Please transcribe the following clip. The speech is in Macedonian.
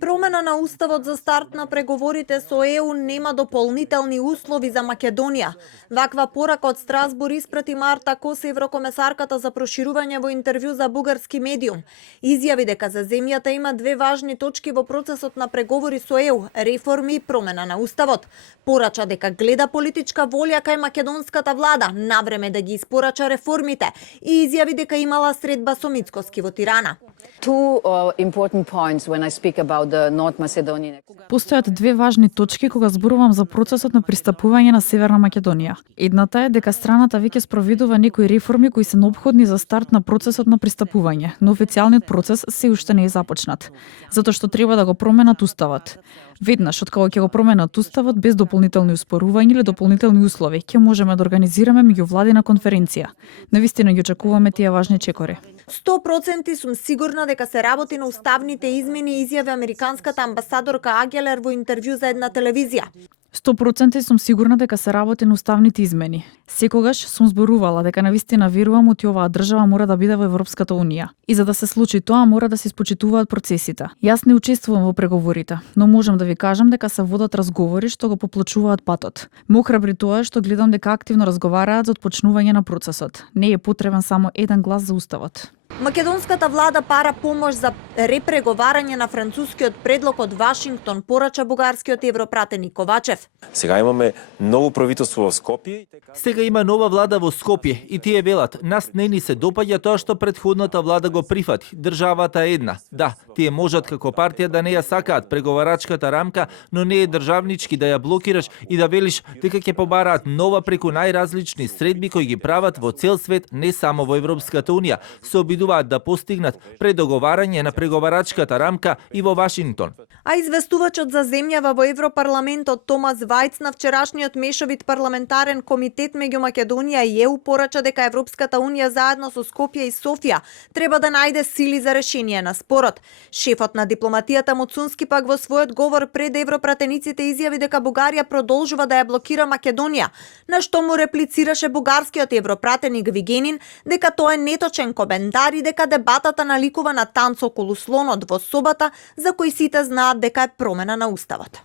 Промена на уставот за старт на преговорите со ЕУ нема дополнителни услови за Македонија. Ваква порака од Страсбур испрати Марта Кос, еврокомесарката за проширување, во интервју за бугарски медиум. Изјави дека за земјата има две важни точки во процесот на преговори со ЕУ: реформи и промена на уставот. Порача дека гледа политичка волја кај македонската влада навреме да ги испорача реформите и изјави дека имала средба со Мицкоски во Тирана. Постојат две важни точки кога зборувам за процесот на пристапување на Северна Македонија. Едната е дека страната веќе спроведува некои реформи кои се неопходни за старт на процесот на пристапување, но официјалниот процес се уште не е започнат, затоа што треба да го променат уставот. Веднаш од кога ќе го променат уставот без дополнителни успорувања или дополнителни услови, ќе можеме да организираме меѓувладина конференција. Навистина ги очекуваме тие важни чекори. 100% сум сигурна дека се работи на уставните измени, изјави американската амбасадорка Агелер во интервју за една телевизија. 100% сум сигурна дека се работи на уставните измени. Секогаш сум зборувала дека навистина верувам оти оваа држава мора да биде во Европската Унија. И за да се случи тоа, мора да се испочитуваат процесите. Јас не учествувам во преговорите, но можам да ви кажам дека се водат разговори што го поплачуваат патот. Ме охрабри тоа што гледам дека активно разговараат за отпочнување на процесот. Не е потребен само еден глас за уставот. Македонската влада пара помош за репреговарање на францускиот предлог од Вашингтон, порача бугарскиот европратеник Ковачев. Сега имаме ново правителство во Скопје. Сега има нова влада во Скопје и тие велат: нас не ни се допаѓа тоа што претходната влада го прифати. Државата е една. Да, тие можат како партија да не ја сакаат преговарачката рамка, но не е државнички да ја блокираш и да велиш дека ќе побараат нова преку најразлични средби кои ги прават во цел свет, не само во Европската Унија. Се обидуваат да постигнат предоговарање на преговарачката рамка и во Вашингтон. А известувачот за земјава во Европарламентот Томас Вајц на вчерашниот мешовит парламентарен комитет меѓу Македонија и ЕУ порача дека Европската Унија заедно со Скопје и Софија треба да најде сили за решение на спорот. Шефот на дипломатијата Муцунски пак во својот говор пред европратениците изјави дека Бугарија продолжува да ја блокира Македонија, на што му реплицираше бугарскиот европратеник Вигенин дека тоа е неточен коментар и дека дебатата наликува на танц околу слонот во собата за кој сите знаат дека е промена на уставот.